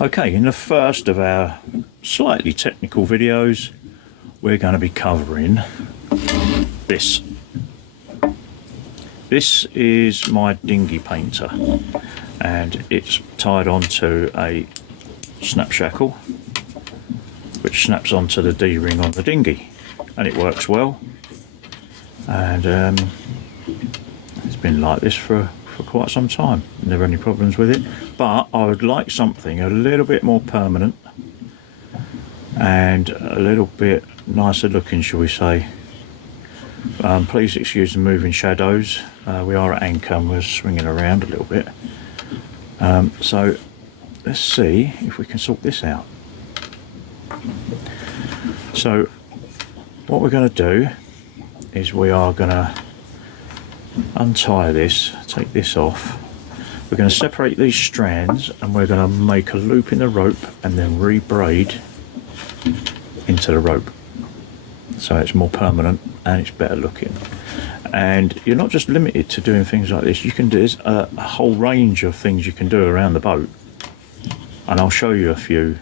Okay, in the first of our slightly technical videos, we're going to be covering this. This is my dinghy painter, and it's tied onto a snap shackle which snaps onto the D-ring on the dinghy, and it works well, and it's been like this for quite some time. Never any problems with it, but I would like something a little bit more permanent and a little bit nicer looking, shall we say. Please excuse the moving shadows. We are at anchor and we're swinging around a little bit, so let's see if we can sort this out. So what we're going to do is we are going to untie this, take this off. We're going to separate these strands and we're going to make a loop in the rope and then re-braid into the rope, so it's more permanent and it's better looking. And you're not just limited to doing things like this. You can do, there's a whole range of things you can do around the boat, and I'll show you a few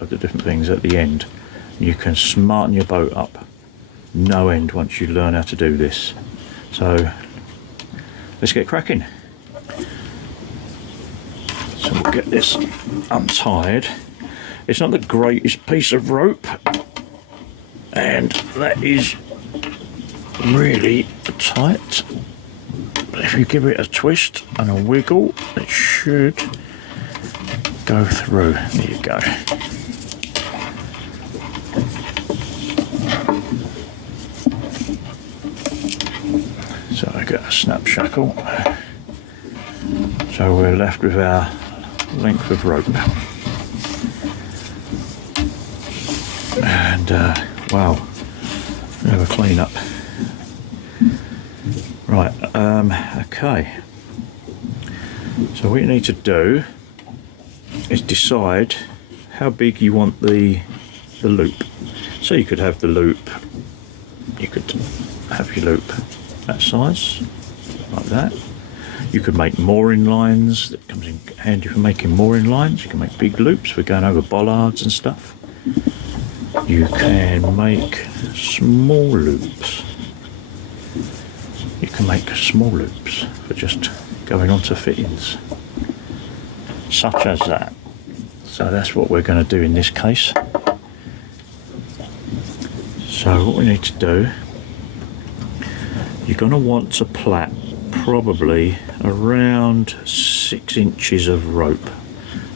of the different things at the end. You can smarten your boat up no end once you learn how to do this. So let's get cracking. So we'll get this untied. It's not the greatest piece of rope, and that is really tight, but if you give it a twist and a wiggle, it should go through. There you go. So I got a snap shackle, so we're left with our length of rope, and wow, we have a clean up. Right, okay, so what you need to do is decide how big you want the loop. So you could have the loop, you could have your loop that size, like that. You could make mooring lines, that comes in handy for making mooring lines. You can make big loops for going over bollards and stuff. You can make small loops. You can make small loops for just going onto fittings, such as that. So that's what we're going to do in this case. So what we need to do, you're going to want to plait probably around 6 inches of rope.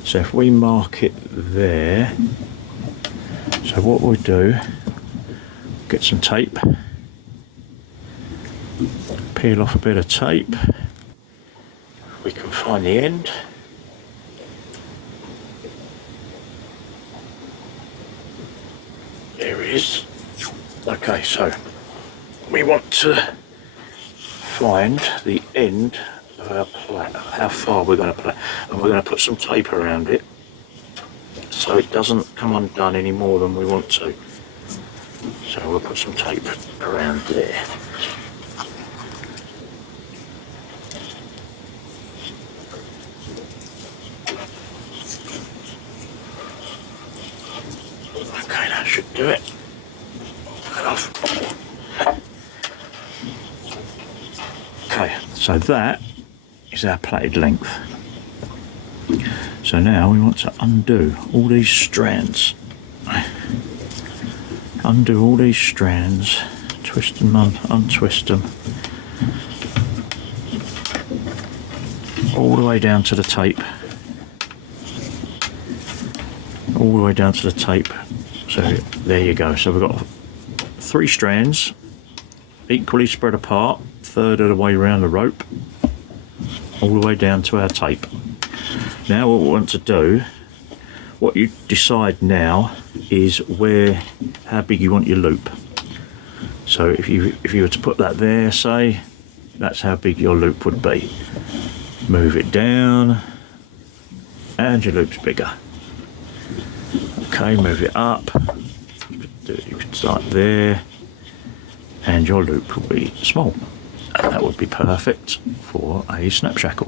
So if we mark it there, so what we'll do, get some tape, peel off a bit of tape, we can find the end. There it is. Okay, so we want to find the end of our plait, how far we're going to plait, and we're going to put some tape around it so it doesn't come undone any more than we want to. So we'll put some tape around there. Okay, that should do it. Okay, so that is our plaited length. So now we want to undo all these strands. Undo all these strands, twist them, untwist them, all the way down to the tape. All the way down to the tape. So there you go. So we've got 3 strands equally spread apart, 1/3 of the way around the rope, all the way down to our tape. Now what we want to do, what you decide now is how big you want your loop. So if you were to put that there, say, that's how big your loop would be. Move it down and your loop's bigger. Okay, move it up. You could start there and your loop will be small, and that would be perfect for a snap shackle.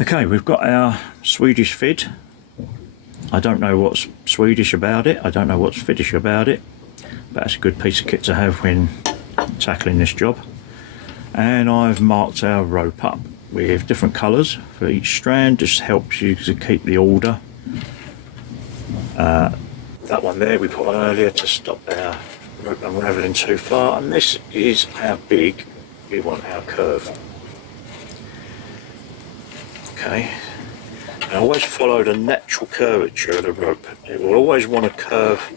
Okay, we've got our Swedish fid. I don't know what's Swedish about it, I don't know what's Fiddish about it, but it's a good piece of kit to have when tackling this job. And I've marked our rope up with different colours for each strand, just helps you to keep the order. That one there we put on earlier to stop our rope unravelling too far, and this is how big we want our curve. Okay. I always follow the natural curvature of the rope. It will always want to curve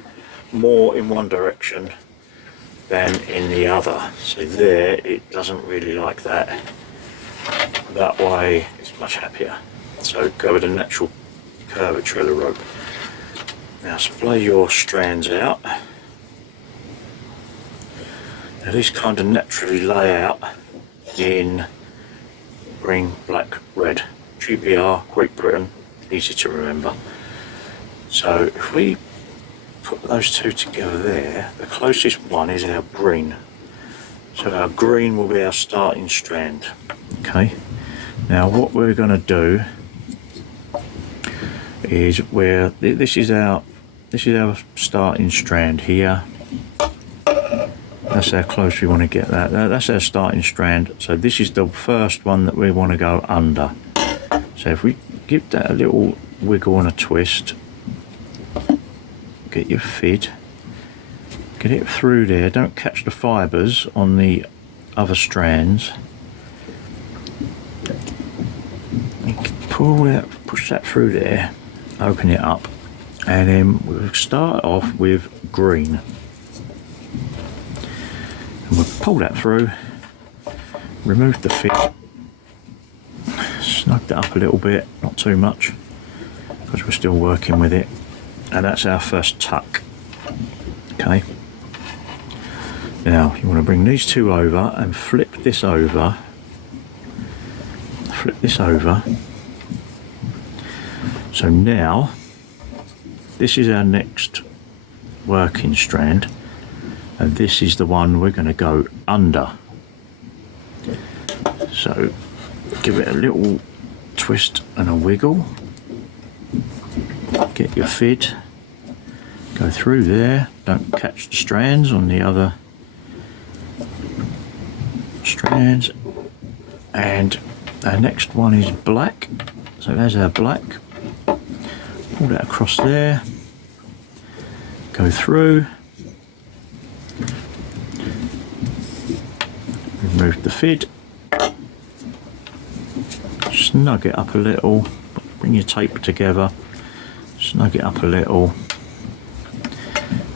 more in one direction than in the other. So there, it doesn't really like that. That way, it's much happier. So go with the natural curvature of the rope. Now splay your strands out. Now these kind of naturally lay out in green, black, red. GBR, Great Britain, easy to remember. So if we put those two together there, the closest one is our green. So our green will be our starting strand. Okay. Now what we're going to do is this is our starting strand here. That's how close we want to get that. That's our starting strand. So this is the first one that we want to go under. So if we give that a little wiggle and a twist, get your fid, get it through there, don't catch the fibres on the other strands. Pull that, push that through there, open it up, and then we'll start off with green. And we'll pull that through, remove the fid, snug that up a little bit, not too much, because we're still working with it. And that's our first tuck. Okay. Now you want to bring these two over and flip this over. Flip this over. So now this is our next working strand, and this is the one we're going to go under. So give it a little twist and a wiggle, get your fid, go through there, don't catch the strands on the other strands, and our next one is black. So there's our black, pull that across there, go through, remove the fid, snug it up a little, bring your tape together, snug it up a little,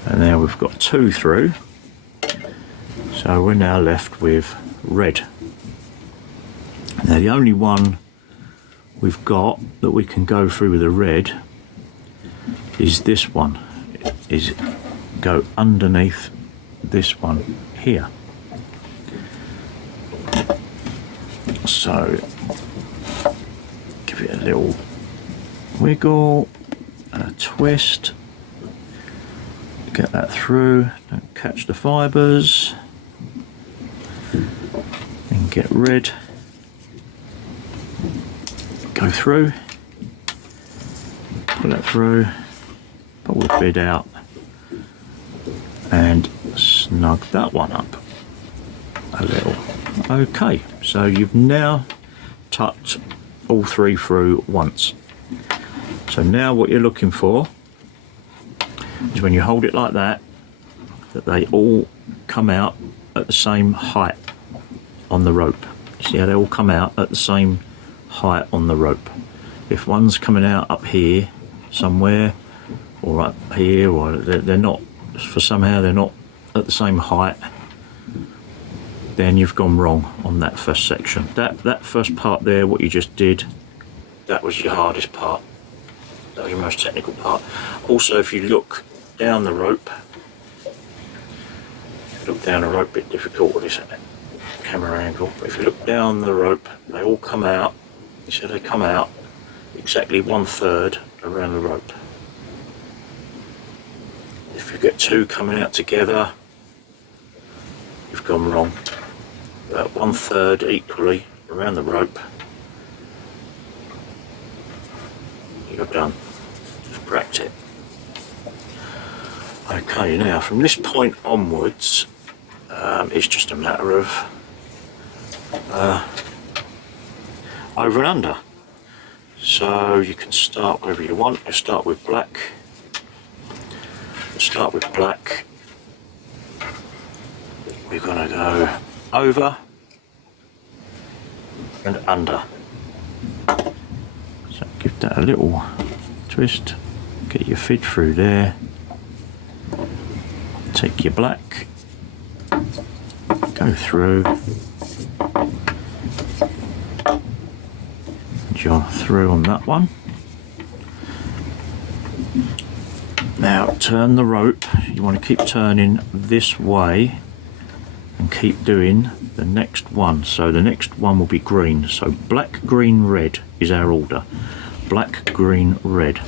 and now we've got two through. So we're now left with red. Now the only one we've got that we can go through with the red is this one, is go underneath this one here. So give it a little wiggle and a twist, get that through, don't catch the fibres, and get red, go through, pull that through, pull the fid out, and snug that one up a little. Okay, so you've now tucked all three through once. So now what you're looking for is when you hold it like that, that they all come out at the same height on the rope. See how they all come out at the same height on the rope. If one's coming out up here somewhere, or up here, or they're not, for somehow they're not at the same height, then you've gone wrong on that first section. That first part there, what you just did, that was your hardest part. That was your most technical part. Also, if you look down the rope, a bit difficult with this camera angle, but if you look down the rope, they all come out, you see they come out exactly 1/3 around the rope. If you get two coming out together, you've gone wrong. About 1/3 equally around the rope, you're done. You've cracked it. Okay, now from this point onwards, it's just a matter of over and under. So you can start wherever you want. You start with black. Start with black. We're going to go over and under. So give that a little twist. Get your fid through there. Take your black. Go through. You're through on that one. Now turn the rope. You want to keep turning this way and keep doing the next one. So the next one will be green. So black, green, red is our order. Black, green, red.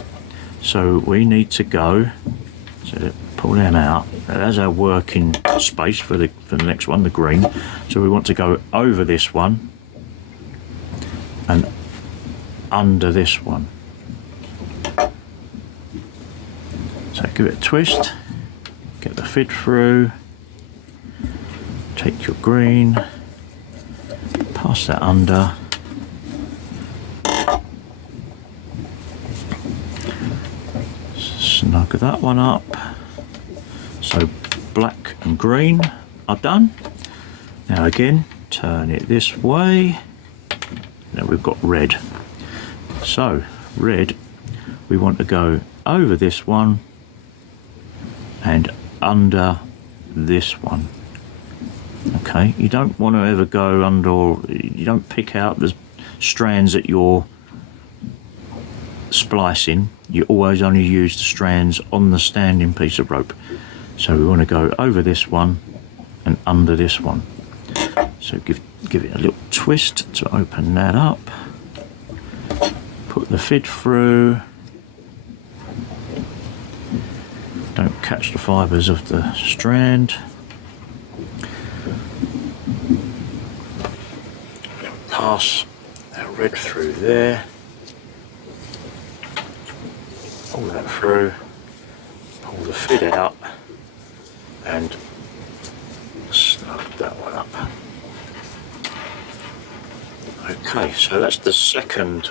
So we need to go, so pull them out. That's our working space for the next one, the green. So we want to go over this one and under this one. So give it a twist, get the fid through, take your green, pass that under, snug that one up. So black and green are done. Now again, turn it this way. Now we've got red. So red, we want to go over this one and under this one. Okay, you don't want to ever go under, or you don't pick out the strands that you're splicing. You always only use the strands on the standing piece of rope. So we want to go over this one and under this one. So give it a little twist to open that up. Put the fid through. Don't catch the fibres of the strand. Pass our red through there. Pull that through. Pull the fid out and snug that one up. Okay, so that's the second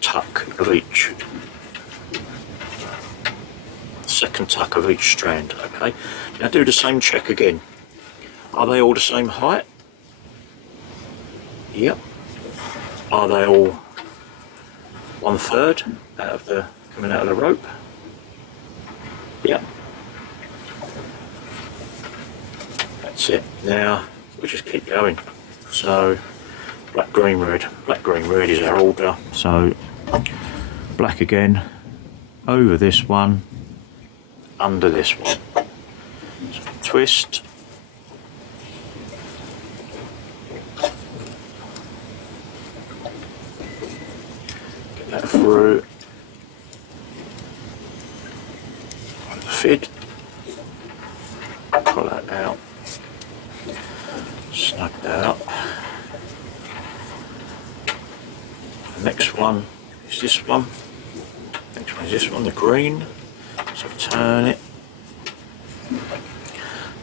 tuck of each. Second tuck of each strand. Okay, now do the same check again. Are they all the same height? Yep. Are they all 1/3 out of the coming out of the rope? Yep. That's it. Now we just keep going. So black, green, red. Black, green, red is our order. So black again, over this one, under this one. So twist. Get that through. On the fid. Pull that out. Snug that up. The next one is this one. Next one is this one, the green. So turn it.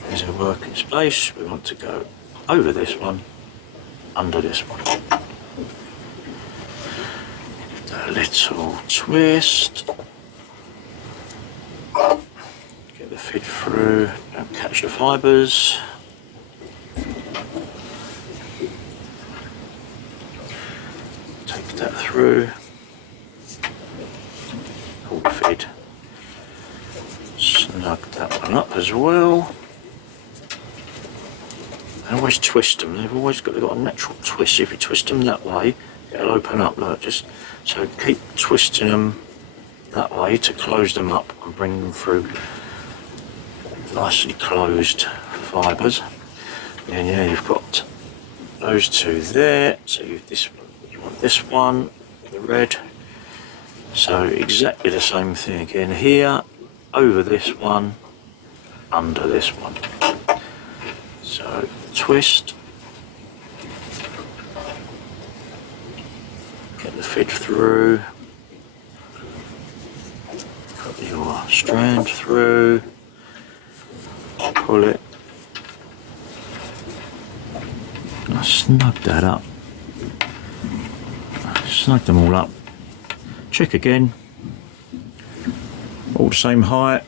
There's a working space. We want to go over this one, under this one. A little twist. Get the fid through. Don't catch the fibres. Take that through. Pull the fid. Snug that one up as well. I always twist them. They've always got a natural twist. If you twist them that way, it'll open up. Look, just so keep twisting them that way to close them up and bring them through nicely closed fibres. And yeah, you've got those two there. So you want this one, the red. So exactly the same thing again here. Over this one, under this one. So twist, get the fid through, your strand through, pull it, snug that up, snug them all up, check again, all the same height,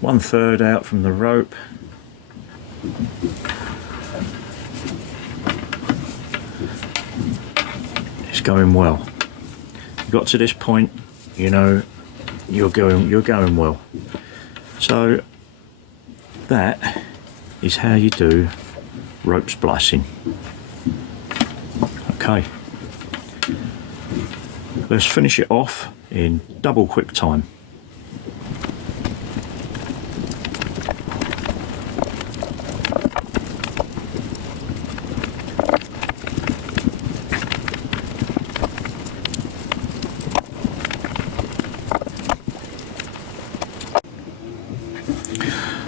1/3 out from the rope. It's going well. You got to this point, you know you're going well. So that is how you do rope splicing. Okay, let's finish it off in double quick time.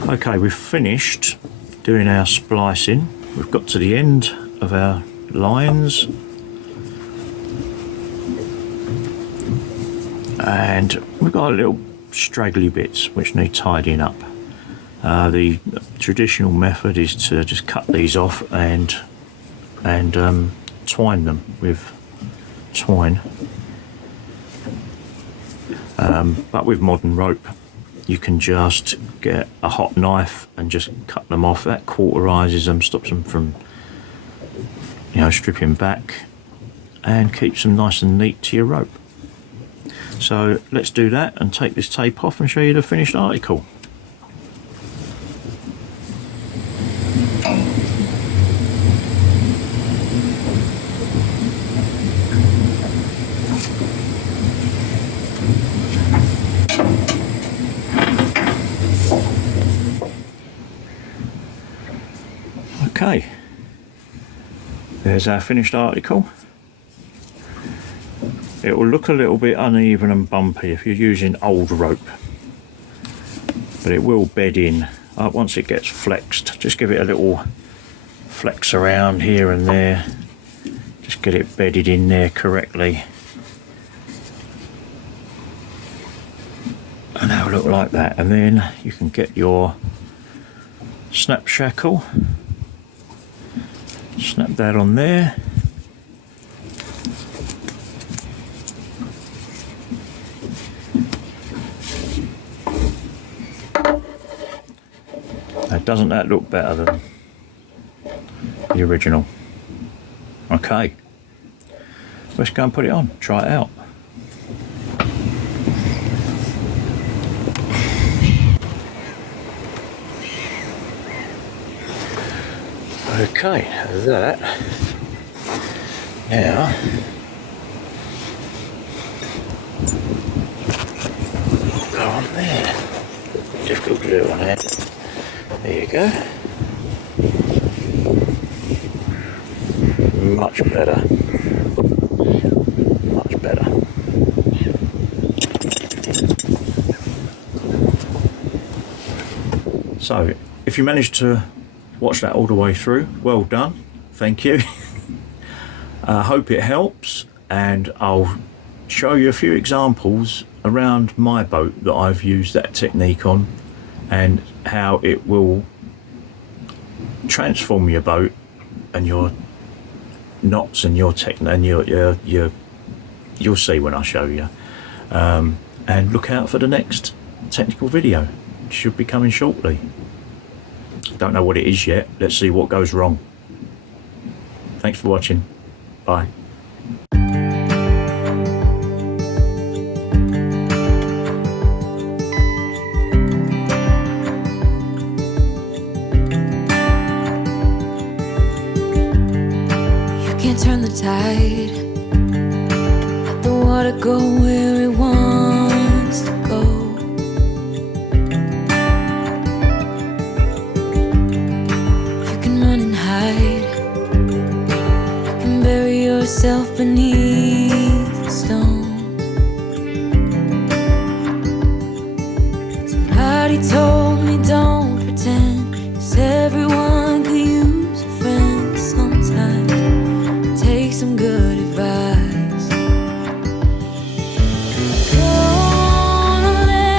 Okay, we've finished doing our splicing. We've got to the end of our lines and we've got a little straggly bits which need tidying up. The traditional method is to just cut these off and twine them with twine, but with modern rope you can just get a hot knife and just cut them off. That cauterizes them, stops them from, you know, stripping back, and keeps them nice and neat to your rope. So let's do that and take this tape off and show you the finished article. Okay, there's our finished article. It will look a little bit uneven and bumpy if you're using old rope, but it will bed in once it gets flexed. Just give it a little flex around here and there, just get it bedded in there correctly, and that'll look like that. And then you can get your snap shackle, snap that on there, now doesn't that look better than the original? Okay, let's go and put it on, try it out. Okay, that now go on there. Difficult to do it on here. There you go. Much better. Much better. So, if you managed to watch that all the way through, well done, thank you. I hope it helps, and I'll show you a few examples around my boat that I've used that technique on, and how it will transform your boat and your knots and your technique, and you'll see when I show you. And look out for the next technical video, it should be coming shortly. Don't know what it is yet. Let's see what goes wrong. Thanks for watching. Bye. You can't turn the tide, let the water go where it wants to go. Yourself beneath the stones. Somebody told me don't pretend, 'cause everyone could use a friend. Sometimes take some good advice. Don't let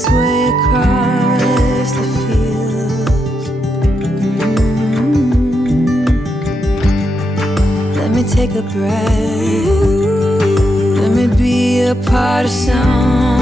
makes way across the fields. Let me take a breath. Let me be a part of something